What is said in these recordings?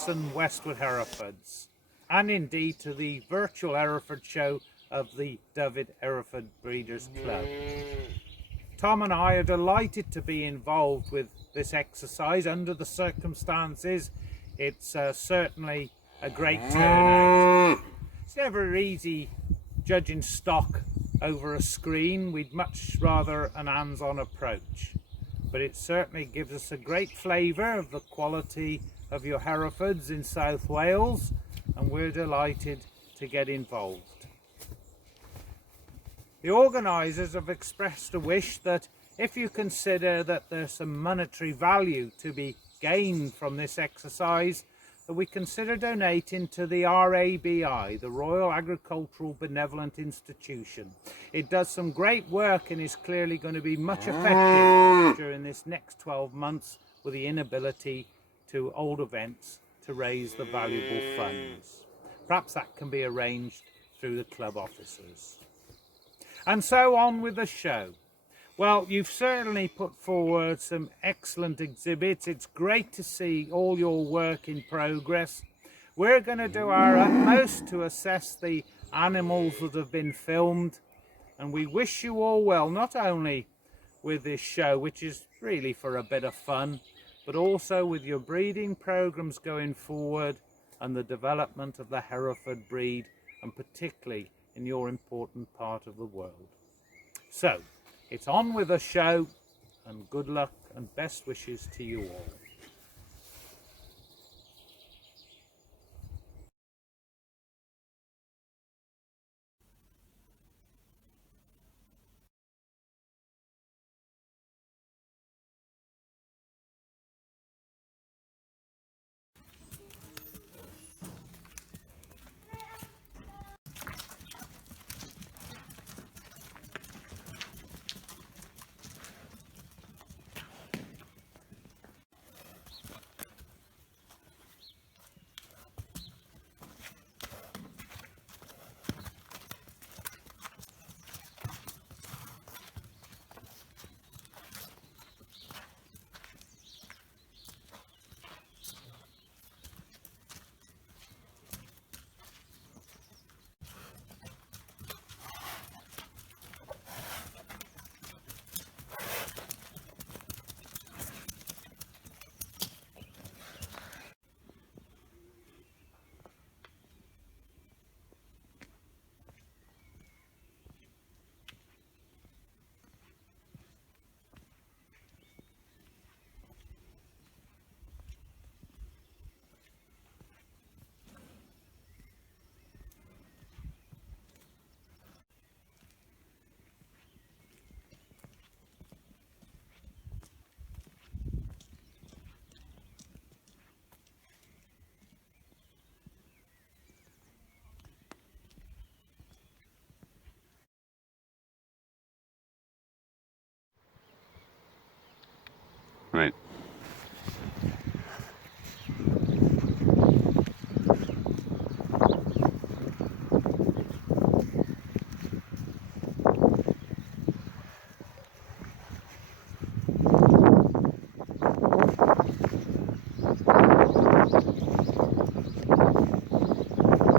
Chase and Westwood Herefords, and indeed to the virtual Hereford show of the Dyfed Hereford Breeders Club. Tom and I are delighted to be involved with this exercise under the circumstances. It's certainly a great turnout. It's never easy judging stock over a screen. We'd much rather an hands-on approach, but it certainly gives us a great flavour of the quality of your Herefords in South Wales, and we're delighted to get involved. The organisers have expressed a wish that if you consider that there's some monetary value to be gained from this exercise, that we consider donating to the RABI, the Royal Agricultural Benevolent Institution. It does some great work and is clearly going to be much effective during this next 12 months with the inability to hold events to raise the valuable funds. Perhaps that can be arranged through the club officers. And so on with the show. Well, you've certainly put forward some excellent exhibits. It's great to see all your work in progress. We're going to do our utmost to assess the animals that have been filmed, and we wish you all well, not only with this show, which is really for a bit of fun, but also with your breeding programs going forward and the development of the Hereford breed, and particularly in your important part of the world. So, it's on with the show, and good luck and best wishes to you all. Right.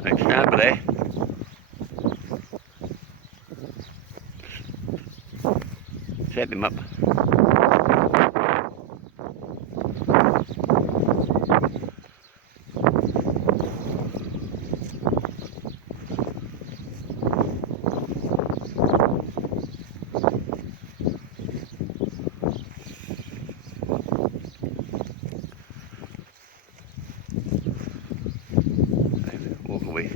Right, snap it, eh? Set them up. Walk away.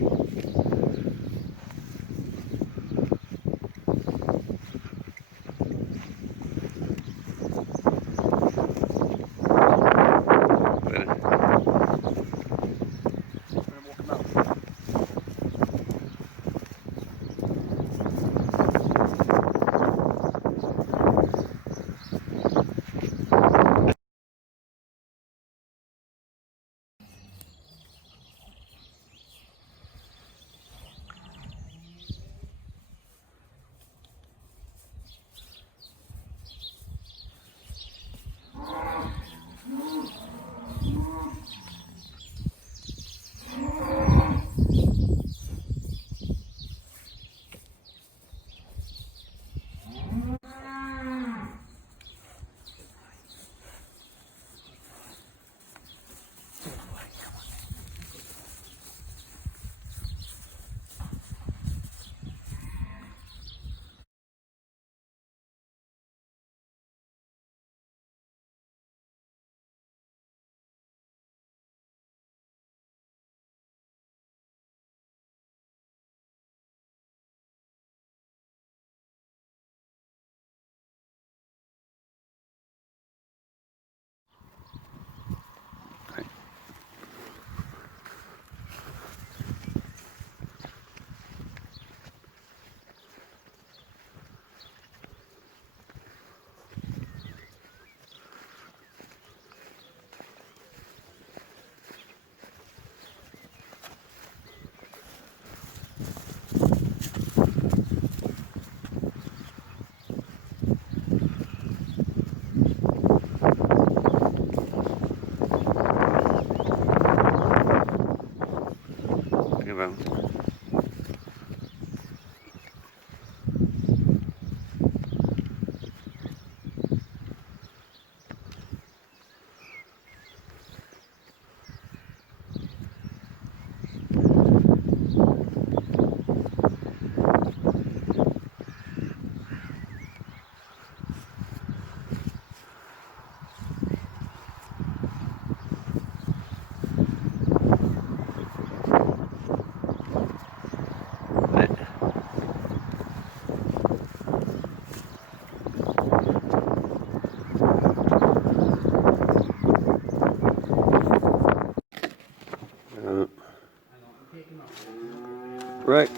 Right.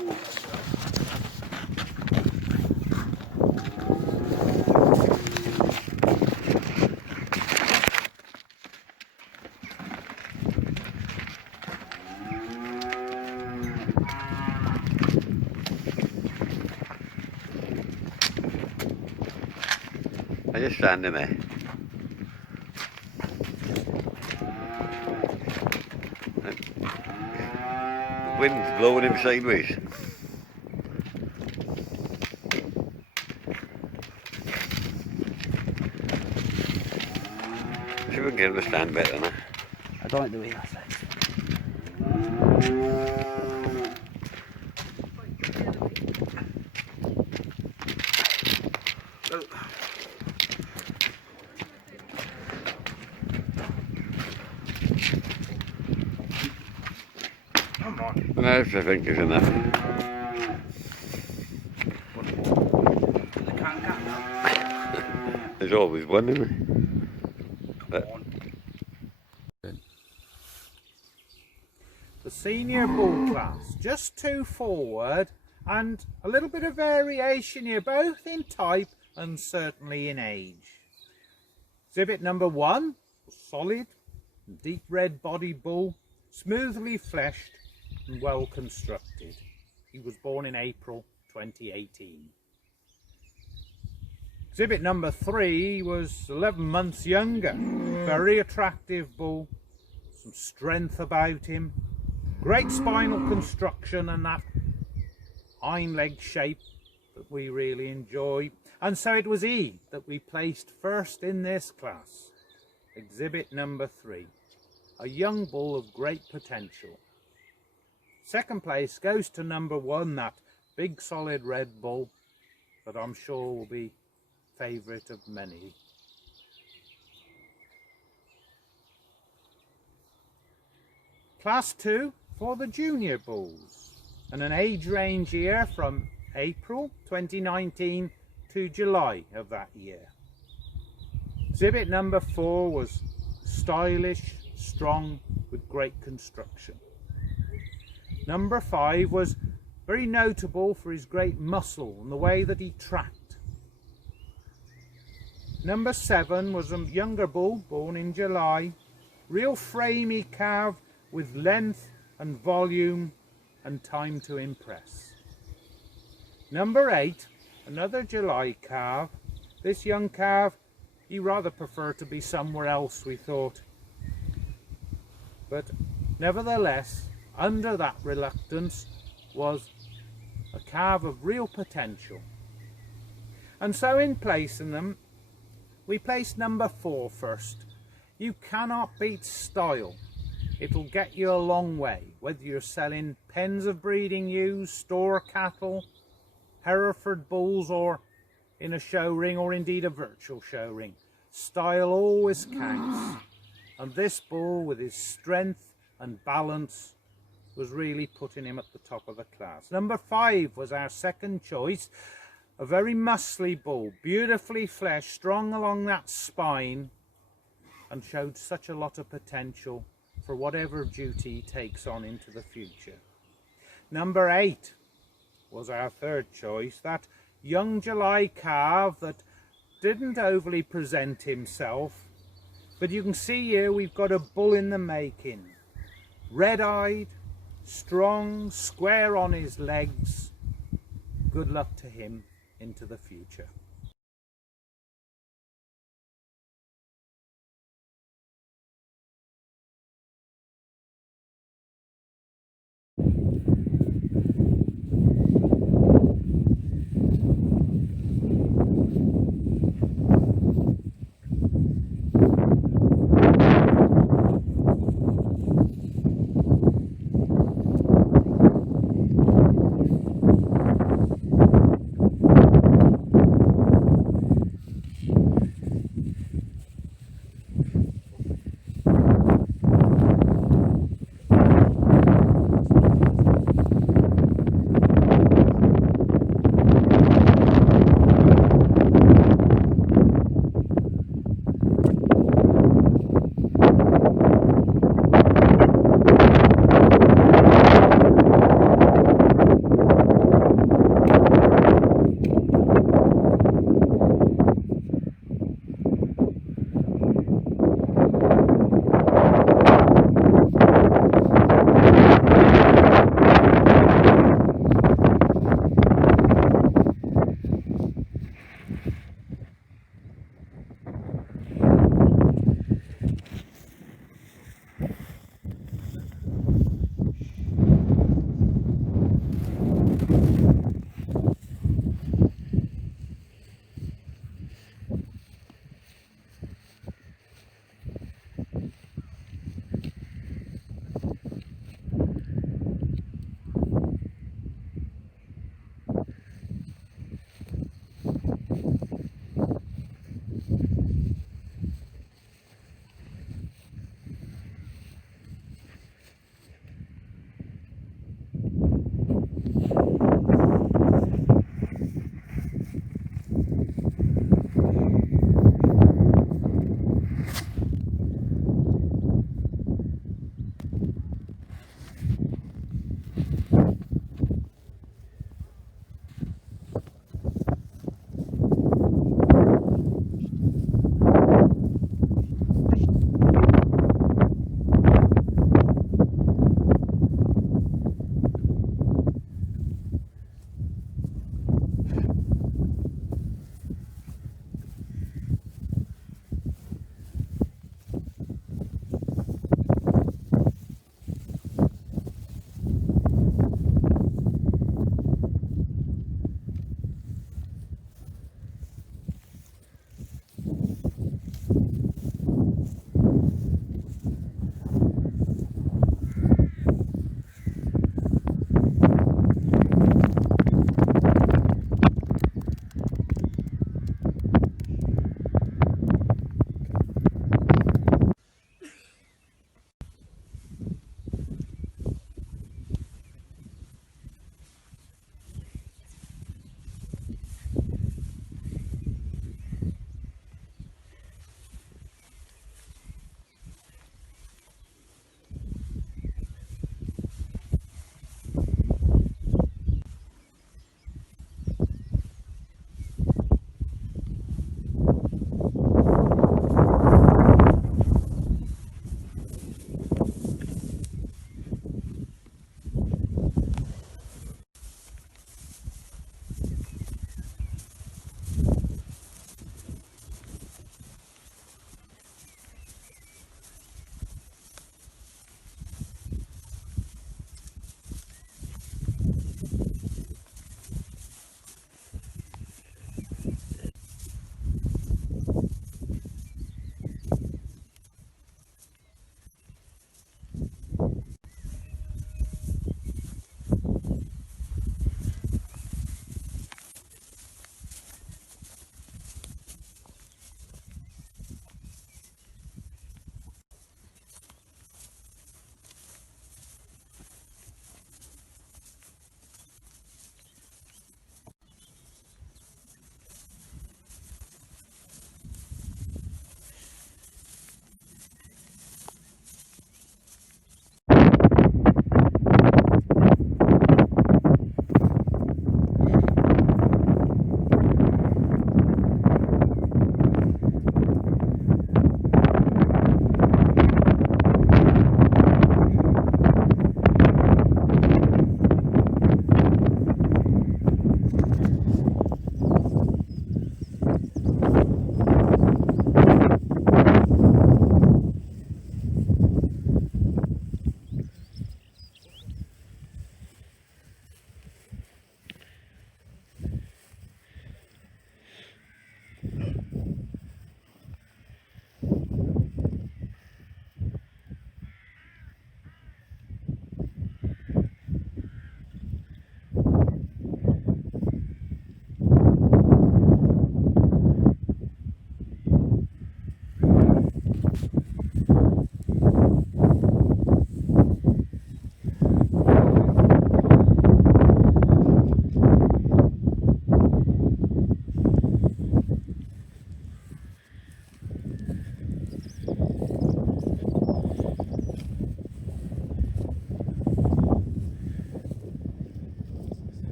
I just standing there. The wind's blowing him sideways. See if we can get him to stand better now. I don't like the way that's it. Come on. No, I think is enough. They can't get that. There's always one, isn't there? The senior bull class, just 2 forward and a little bit of variation here, both in type and certainly in age. Exhibit number 1, solid, deep red body bull, smoothly fleshed and well constructed. He was born in April 2018. Exhibit number 3 was 11 months younger, very attractive bull, some strength about him, great spinal construction and that hind leg shape that we really enjoy. And so it was he that we placed first in this class. Exhibit number 3, a young bull of great potential. Second place goes to number 1, that big solid red bull that I'm sure will be favourite of many. Class 2 for the junior bulls, and an age range here from April 2019 to July of that year. Exhibit number 4 was stylish, strong, with great construction. Number 5 was very notable for his great muscle and the way that he tracked. Number 7 was a younger bull born in July, real framey calf with length and volume and time to impress. Number 8, another July calf. This young calf, he rather preferred to be somewhere else, we thought. But nevertheless, under that reluctance was a calf of real potential. And so in placing them, we placed number 4 first. You cannot beat style. It'll get you a long way, whether you're selling pens of breeding ewes, store cattle, Hereford bulls, or in a show ring, or indeed a virtual show ring. Style always counts. And this bull, with his strength and balance, was really putting him at the top of the class. Number 5 was our second choice. A very muscly bull, beautifully fleshed, strong along that spine, and showed such a lot of potential for whatever duty he takes on into the future. Number 8 was our third choice, that young July calf that didn't overly present himself, but you can see here we've got a bull in the making. Red-eyed, strong, square on his legs. Good luck to him into the future.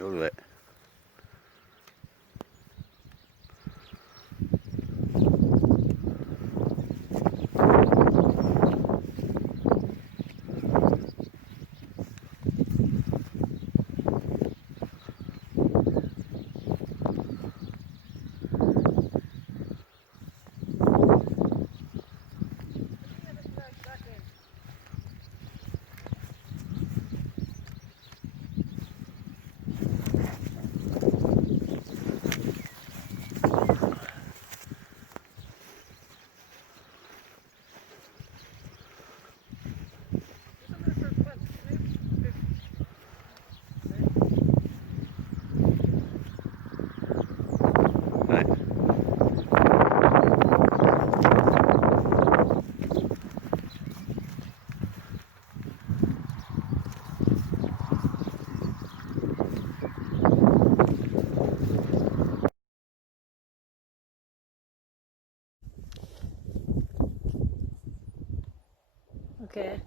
All right. Right. Okay.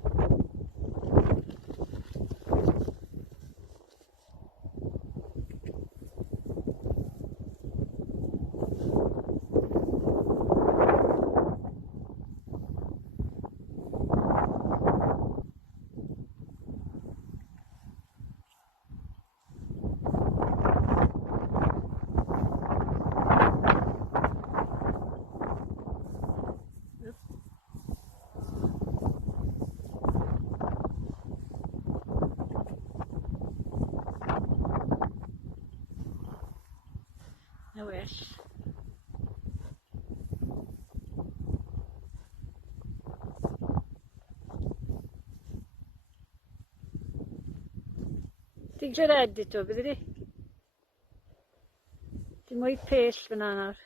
I wish. Ti'n gred eto, bydde di? Dim mwy pell fyna nawr.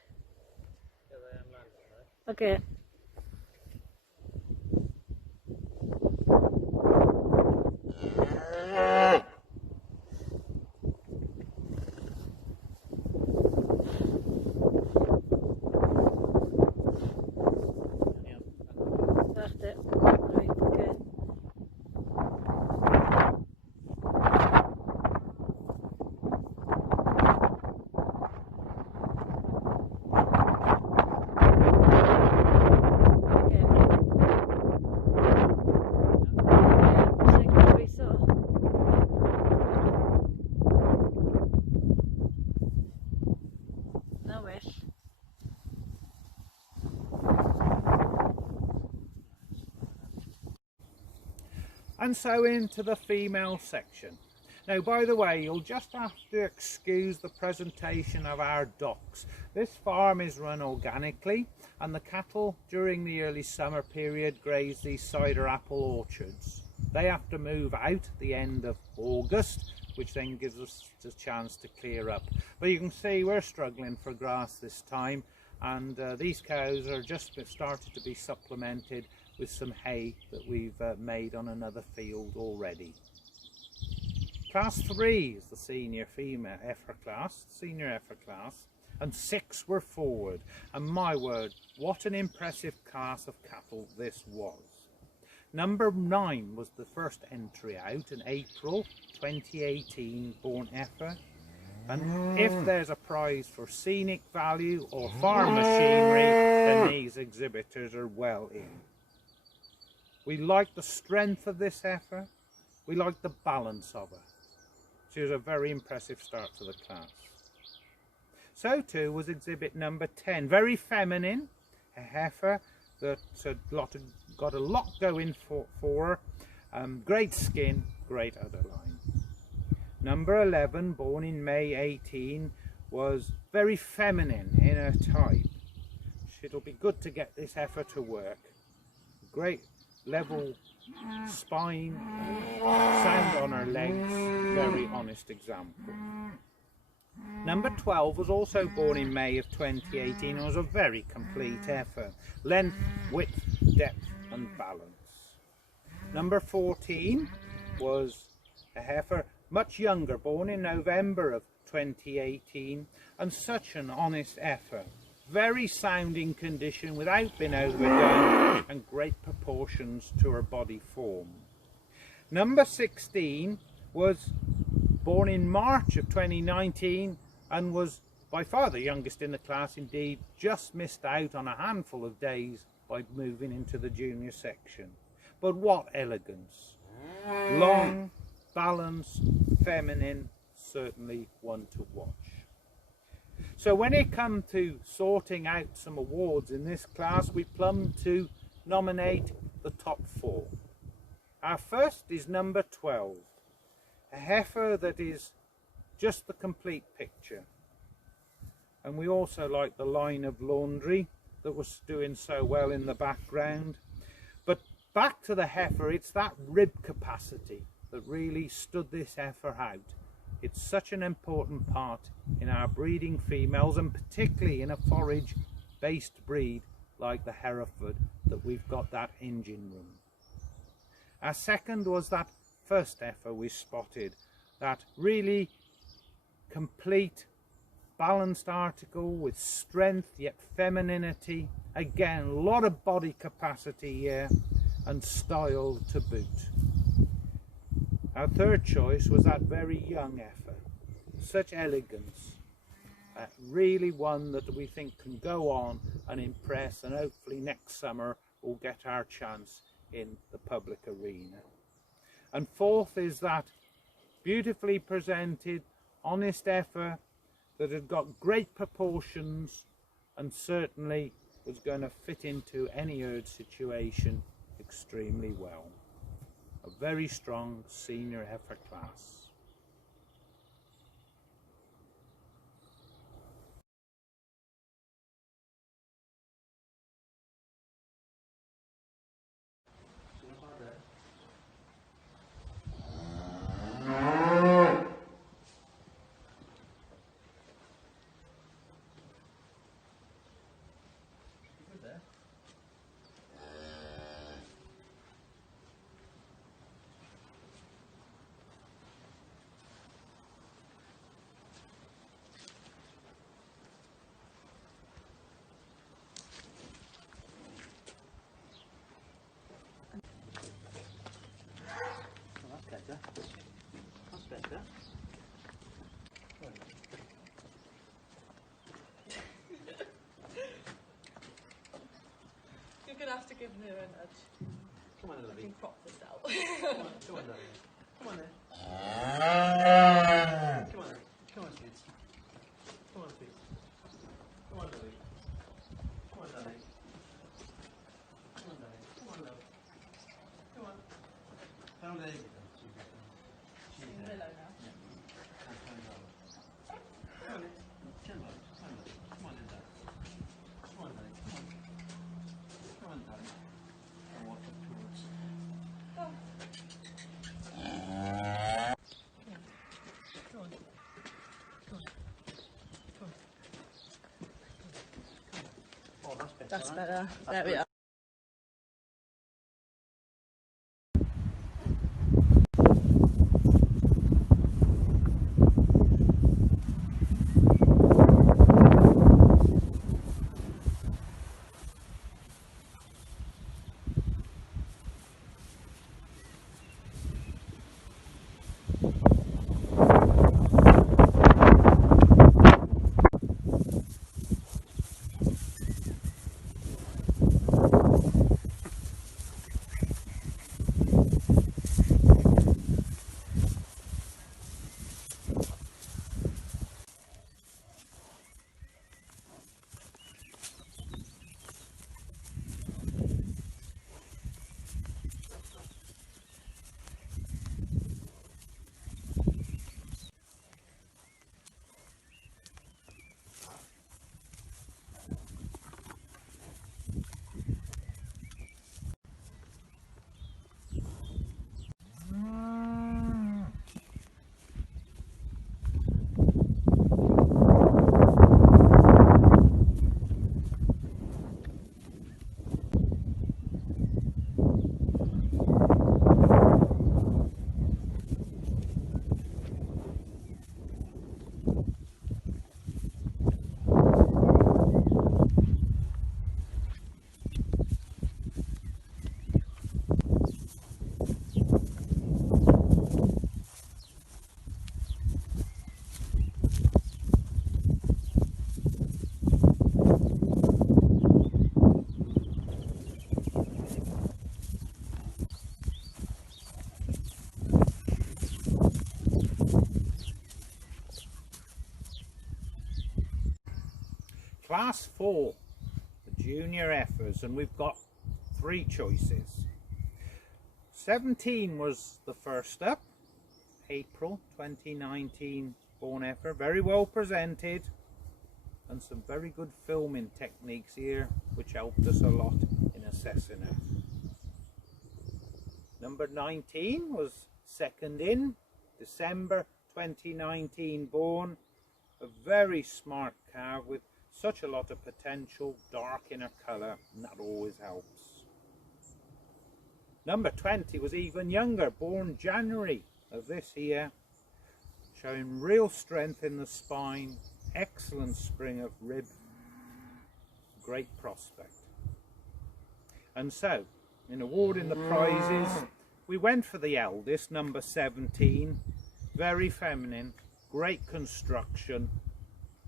Oce. Dacht it. Right, okay. No wish. And so into the female section. Now, by the way, you'll just have to excuse the presentation of our ducks. This farm is run organically, and the cattle during the early summer period graze these cider apple orchards. They have to move out at the end of August, which then gives us a chance to clear up. But you can see we're struggling for grass this time, and these cows are just started to be supplemented with some hay that we've made on another field already. Class 3 is the senior female heifer class, senior heifer class, and 6 were forward. And my word, what an impressive class of cattle this was. Number 9 was the first entry out in April 2018, born heifer. And if there's a prize for scenic value or farm machinery, then these exhibitors are well in. We like the strength of this heifer. We like the balance of her. She was a very impressive start to the class. So too was exhibit number 10. Very feminine, a heifer that's got a lot going for her. Great skin, great udder line. Number 11, born in May 18, was very feminine in her type. It'll be good to get this heifer to work. Great level spine, sound on her legs, very honest example. Number 12 was also born in May of 2018 and was a very complete heifer. Length, width, depth and balance. Number 14 was a heifer much younger, born in November of 2018, and such an honest heifer. Very sound in condition without being overdone, and great proportions to her body form. Number 16 was born in March of 2019 and was by far the youngest in the class. Indeed, just missed out on a handful of days by moving into the junior section. But what elegance! Long, balanced, feminine, certainly one to watch. So when it comes to sorting out some awards in this class, we plumb to nominate the top 4. Our first is number 12, a heifer that is just the complete picture. And we also like the line of laundry that was doing so well in the background. But back to the heifer, it's that rib capacity that really stood this heifer out. It's such an important part in our breeding females, and particularly in a forage based breed like the Hereford, that we've got that engine room. Our second was that first heifer we spotted, that really complete balanced article with strength yet femininity. Again, a lot of body capacity here and style to boot. Our third choice was that very young heifer, such elegance, really one that we think can go on and impress, and hopefully next summer we'll get our chance in the public arena. And fourth is that beautifully presented, honest heifer that had got great proportions and certainly was going to fit into any herd situation extremely well. A very strong senior heifer class. That's better. You're going to have to give me a nudge. Come on, I Olivia. can crop this out. Come on, darling. Come on then. Come on then. Come on, sweets. Come on, sweets. Come on, Lily. Come on, darling. Come on, darling. Come on, love. Come on. How lazy then? She's In there. Willow now. Yeah. Come on then. Come on, love. Come on, love. Come on then, darling. Come on, darling. Come on. Come on, darling. And walk up towards. Oh, that's better. That's right? better. That's There we good. are. Class 4, the junior heifers, and we've got 3 choices. 17 was the first up, April 2019 born heifer, very well presented, and some very good filming techniques here which helped us a lot in assessing her. Number 19 was second in, December 2019 born, a very smart calf with such a lot of potential, dark in her colour, and that always helps. Number 20 was even younger, born January of this year, showing real strength in the spine, excellent spring of rib, great prospect. And so, in awarding the prizes, we went for the eldest, number 17, very feminine, great construction,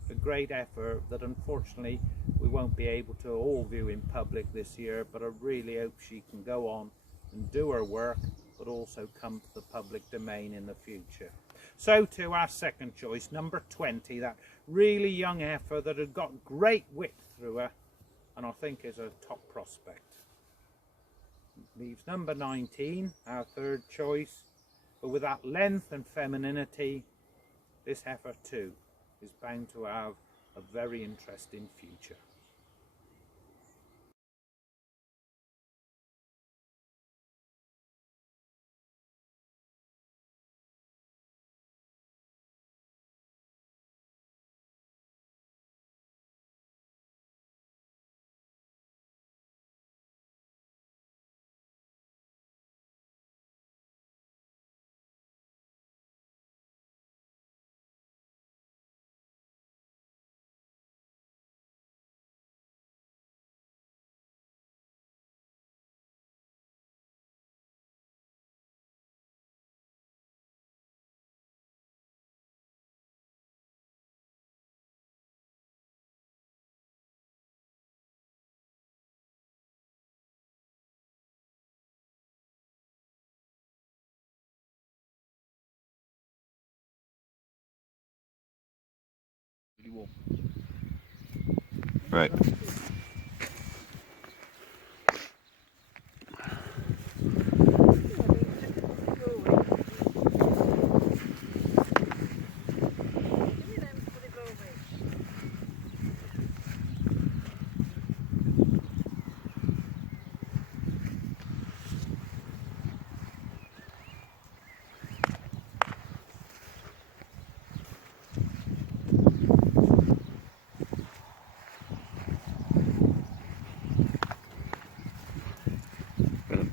a great effort that unfortunately we won't be able to all view in public this year, but I really hope she can go on and do her work, but also come to the public domain in the future. So to our second choice, number 20, that really young heifer that had got great width through her, and I think is a top prospect. Leaves number 19, our third choice, but with that length and femininity, this heifer too is bound to have a very interesting future. Right.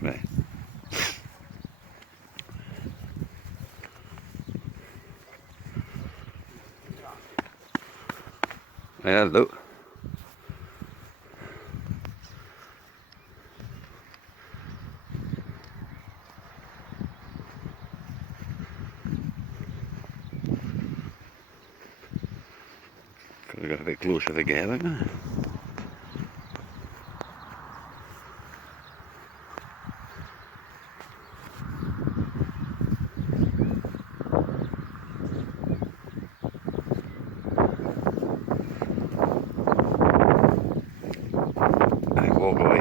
Right. Hello. Could have got a bit closer together, haven't I? Walk away.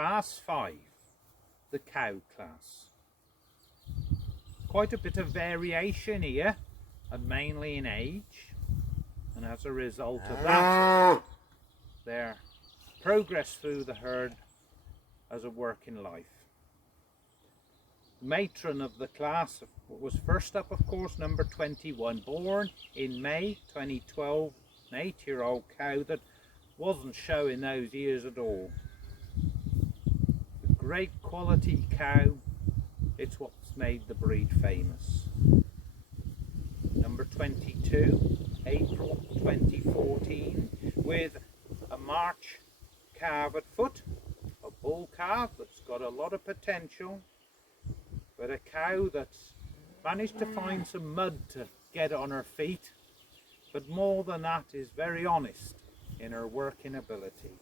Class 5, the cow class. Quite a bit of variation here, and mainly in age, and as a result of that, their progress through the herd as a working life. Matron of the class was first up, of course, number 21, born in May 2012, an 8-year-old cow that wasn't showing those years at all. A great quality cow, it's what's made the breed famous. Number 22, April 2014, with a March calf at foot, a bull calf that's got a lot of potential, but a cow that's managed to find some mud to get on her feet, but more than that is very honest in her working ability.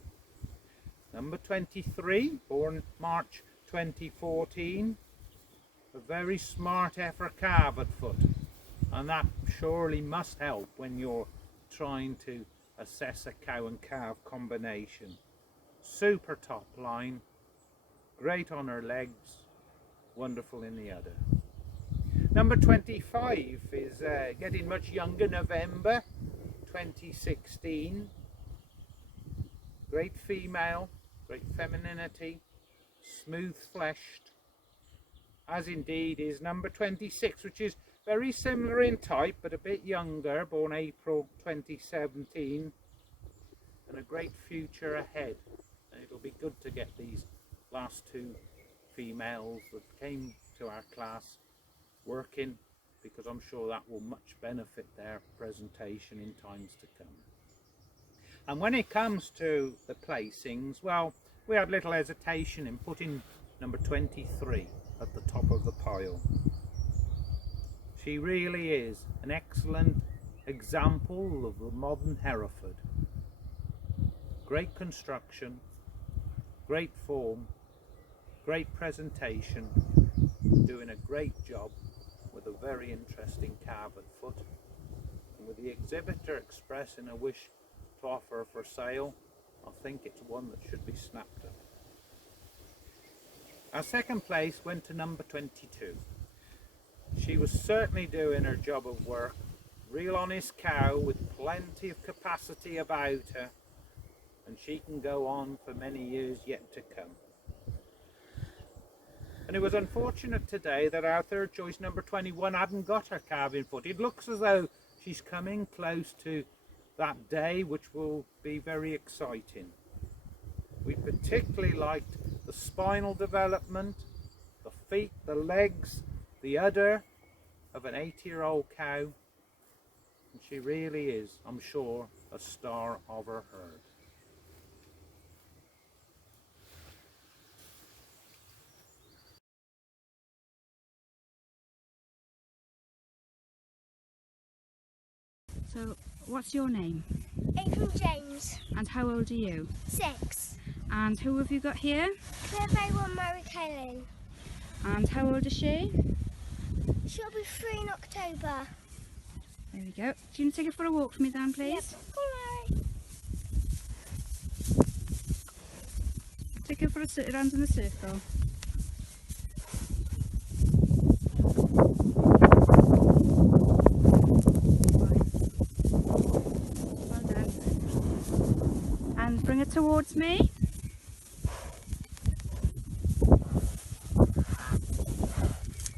Number 23, born March 2014, a very smart heifer calf at foot, and that surely must help when you're trying to assess a cow and calf combination. Super top line, great on her legs, wonderful in the udder. Number 25 is getting much younger, November 2016. Great female, great femininity, smooth fleshed, as indeed is number 26, which is very similar in type but a bit younger, born April 2017, and a great future ahead. And it'll be good to get these last two females that came to our class working, because I'm sure that will much benefit their presentation in times to come. And when it comes to the placings, well, we had little hesitation in putting number 23 at the top of the pile. She really is an excellent example of the modern Hereford. Great construction, great form, great presentation, doing a great job with a very interesting calf at foot, and with the exhibitor expressing a wish to offer for sale, I think it's one that should be snapped up. Our second place went to number 22. She was certainly doing her job of work, real honest cow with plenty of capacity about her, and she can go on for many years yet to come. And it was unfortunate today that our third choice, number 21, hadn't got her calving foot. It looks as though she's coming close to that day, which will be very exciting. We particularly liked the spinal development, the feet, the legs, the udder of an 8-year-old cow. And she really is, I'm sure, a star of her herd. So, what's your name? April James, And how old are you? 6. And who have you got here? Claire 1 Mary Kaylin. And how old is she? She'll be 3 in October. There we go. Do you want to take her for a walk for me then, please? Yep. Come Mary. Take her for a round in the circle. Well done. And bring her towards me.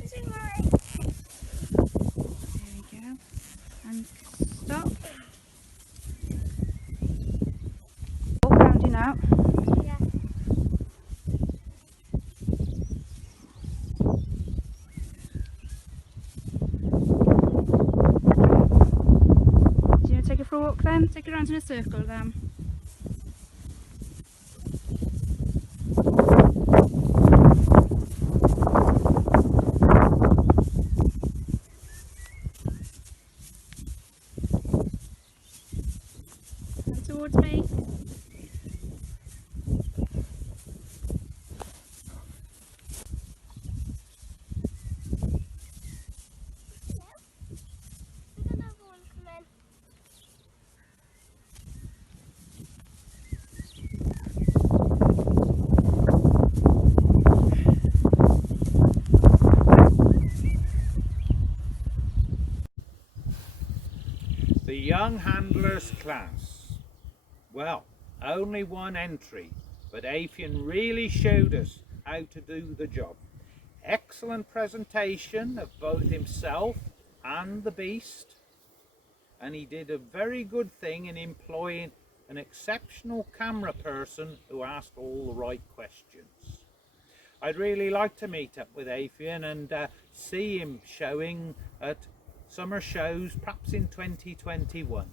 Is it Mary? There we go. And stop. Walk round you now. Yeah. Do you want to take her for a walk then? Take her round in a circle then. And towards me. We've got another one come in. young handlers class. Well, only one entry, but Afian really showed us how to do the job. Excellent presentation of both himself and the beast, and he did a very good thing in employing an exceptional camera person who asked all the right questions. I'd really like to meet up with Afian and see him showing at summer shows, perhaps in 2021,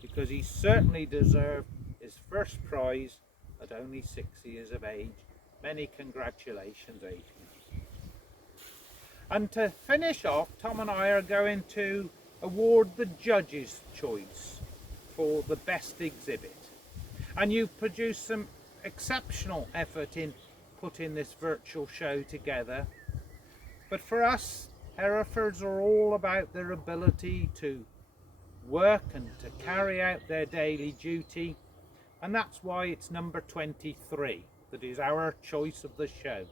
because he certainly deserved his first prize at only 6 years of age. Many congratulations, Afian. And to finish off, Tom and I are going to award the judges' choice for the best exhibit. And you've produced some exceptional effort in putting this virtual show together. But for us, Herefords are all about their ability to work and to carry out their daily duty, and that's why it's number 23 that is our choice of the show.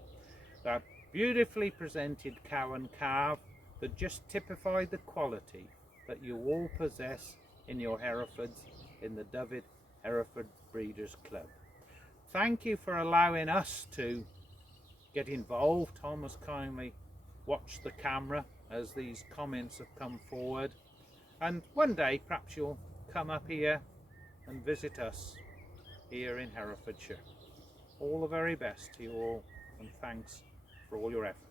That beautifully presented cow and calf that just typify the quality that you all possess in your Herefords in the Dyfed Hereford Breeders Club. Thank you for allowing us to get involved. Tom has kindly watched the camera as these comments have come forward, and one day perhaps you'll come up here and visit us here in Herefordshire. All the very best to you all, and thanks for all your efforts.